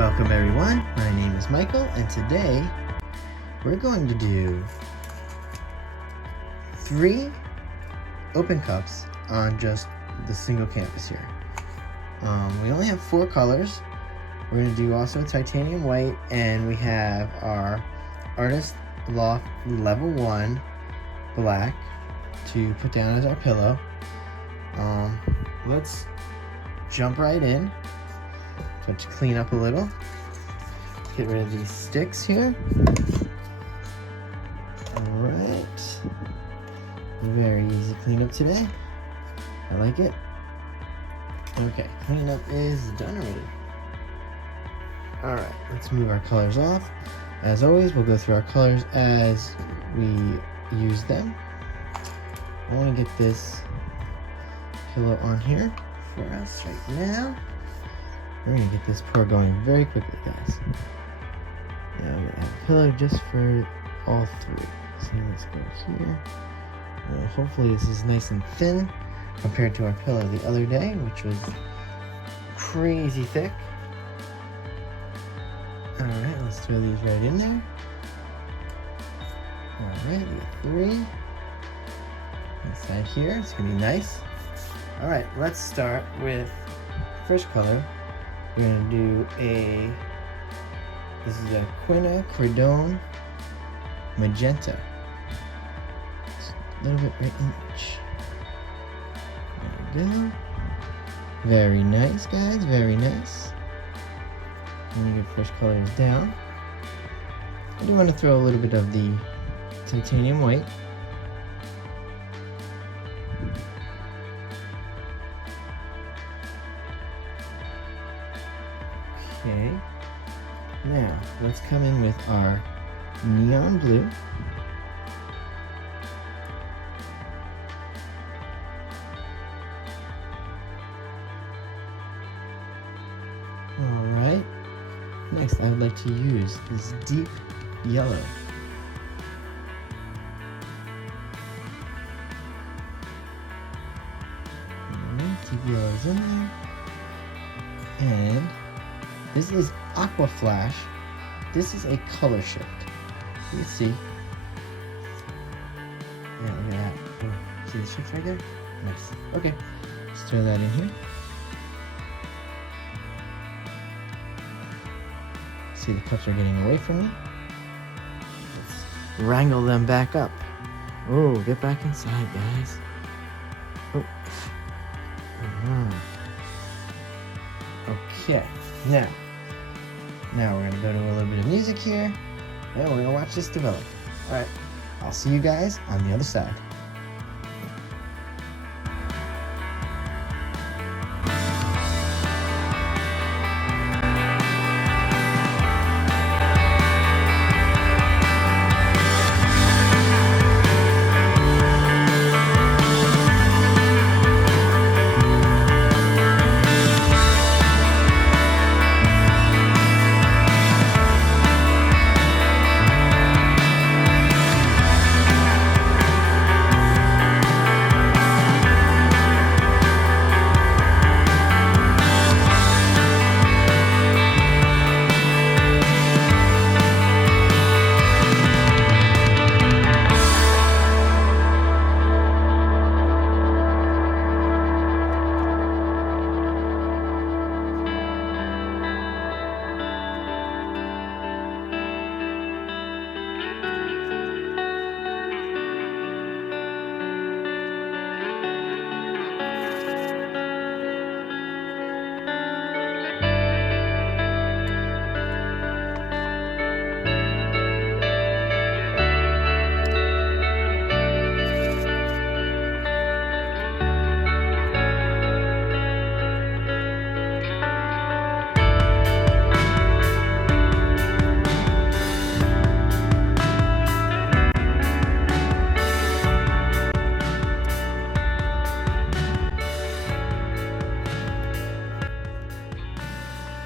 Welcome everyone, my name is Michael and today we're going to do 3 open cups on just the single canvas here. We only have 4 colors. We're going to do also titanium white, and we have our Artist Loft Level 1 black to put down as our pillow. Let's jump right in. So to clean up a little, get rid of these sticks here. Alright, very easy cleanup today. I like it. Okay, cleanup is done already. Alright, let's move our colors off. As always, we'll go through our colors as we use them. I want to get this pillow on here for us right now. We're going to get this pour going very quickly, guys. Now I'm going to add a pillow just for all 3. So let's go here. Hopefully this is nice and thin compared to our pillow the other day, which was crazy thick. Alright, let's throw these right in there. Alright, we got 3. Inside here, it's going to be nice. Alright, let's start with the first color. We're going to do this is a quinacridone magenta. Just a little bit right in each. There we go. Very nice, guys, very nice. And you get first colors down. I do want to throw a little bit of the titanium white. Okay, now let's come in with our neon blue. Alright, next I would like to use this deep yellow. Alright, deep yellow is in there. And this is Aqua Flash. This is a color shift. You can see. Yeah, look at that. Oh, see the shift right there? Nice. Okay, let's throw that in here. See, the cups are getting away from me. Let's wrangle them back up. Oh, get back inside, guys. Oh. Okay, now we're going to go to a little bit of music here, and we're going to watch this develop. Alright, I'll see you guys on the other side.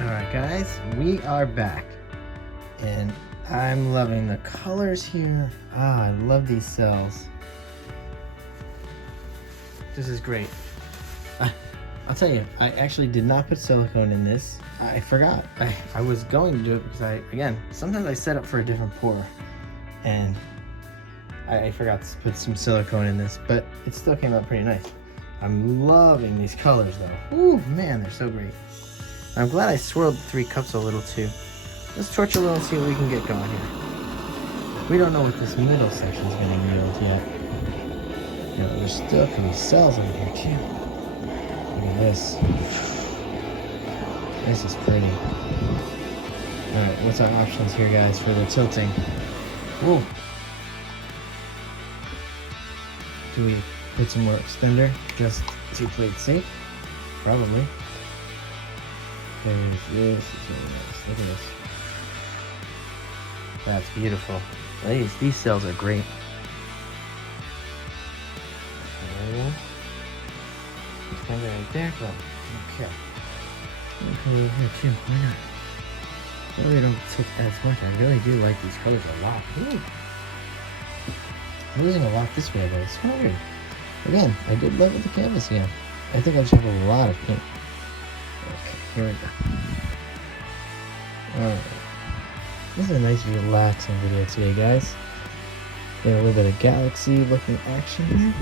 Alright guys, we are back, and I'm loving the colors here. I love these cells. This is great. I'll tell you, I actually did not put silicone in this. I forgot. I was going to do it because sometimes I set up for a different pour, and I forgot to put some silicone in this, but it still came out pretty nice. I'm loving these colors though. Ooh, man, they're so great. I'm glad I swirled the 3 cups a little too. Let's torch a little and see what we can get going here. We don't know what this middle section is going to yield yet. You know, there still could be cells in here too. Look at this. This is pretty. Alright, what's our options here, guys, for the tilting? Whoa. Do we put some more extender just to play it safe? Probably. There's this. Is really nice. Look at this. That's beautiful. These cells are great. Okay. Extender right there. Go. Okay. Over here too. Why not? I really don't tilt as much. I really do like these colors a lot. Ooh. I'm losing a lot this way though. It's kind of weird. Again, I did level the canvas again. I think I just have a lot of paint. Okay, here we go. Alright. This is a nice relaxing video today, guys. Got a little bit of galaxy looking action here.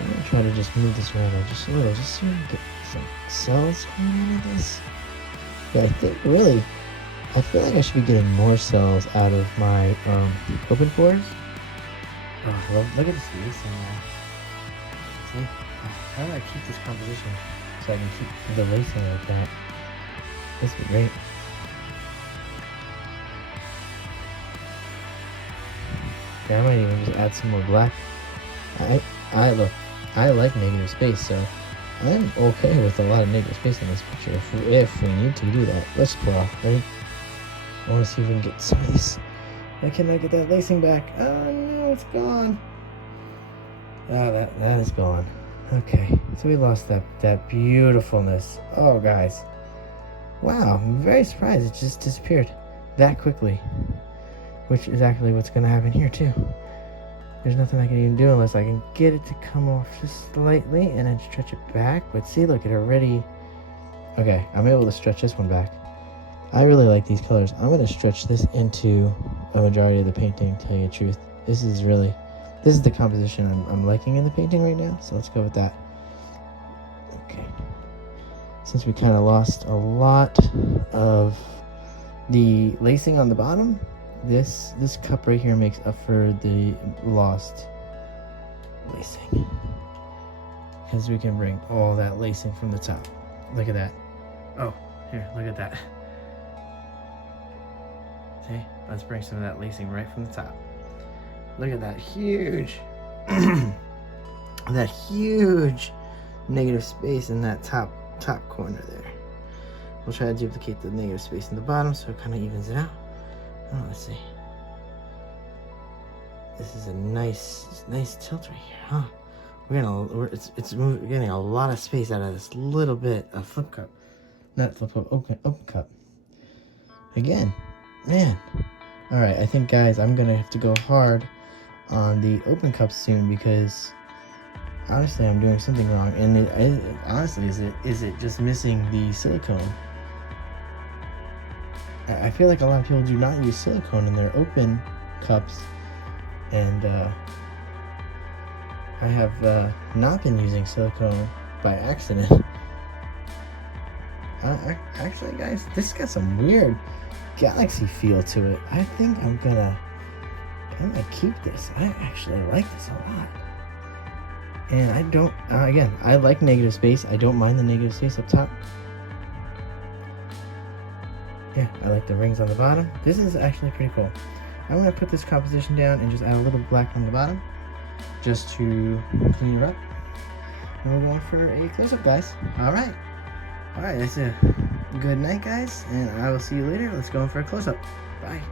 I'm gonna try to just move this around just a little, just so we can get some cells coming into this. But I think really, I feel like I should be getting more cells out of my open pores. Oh, well, look at this lacing now. See? How do I keep this composition so I can keep the lacing like that? This would be great. Yeah, I might even just add some more black. I like negative space, so I'm okay with a lot of negative space in this picture if we need to do that. Let's pull off, right? I want to see if we can get some of these. I cannot get that lacing back. Oh no, it's gone. Oh, that is gone. Okay, so we lost that beautifulness. Oh, guys. Wow, I'm very surprised it just disappeared that quickly. Which is actually what's going to happen here, too. There's nothing I can even do unless I can get it to come off just slightly and then stretch it back. But see, look, it already... Okay, I'm able to stretch this one back. I really like these colors. I'm going to stretch this into a majority of the painting, to tell you the truth. This is the composition I'm liking in the painting right now, so let's go with that. Okay. Since we kind of lost a lot of the lacing on the bottom, this cup right here makes up for the lost lacing. Because we can bring all that lacing from the top. Look at that. Oh, here, look at that. See? Let's bring some of that lacing right from the top. Look at that huge, that huge negative space in that top corner there. We'll try to duplicate the negative space in the bottom so it kind of evens it out. Oh, let's see. This is a nice tilt right here, huh? We're getting a lot of space out of this little bit of flip cup, not flip cup, open cup. Again, man. All right, I think, guys, I'm gonna have to go hard on the open cup soon because honestly, I'm doing something wrong. And honestly, is it just missing the silicone? I feel like a lot of people do not use silicone in their open cups, and I have not been using silicone by accident. Actually, guys, this got some weird galaxy feel to it. I think I'm gonna keep this. I actually like this a lot. And I don't, again, I like negative space. I don't mind the negative space up top. Yeah, I like the rings on the bottom. This is actually pretty cool. I'm gonna put this composition down and just add a little black on the bottom, just to clean it up. And we're going for a close-up, guys. All right, that's a good night, guys, and I will see you later. Let's go in for a close-up. Bye.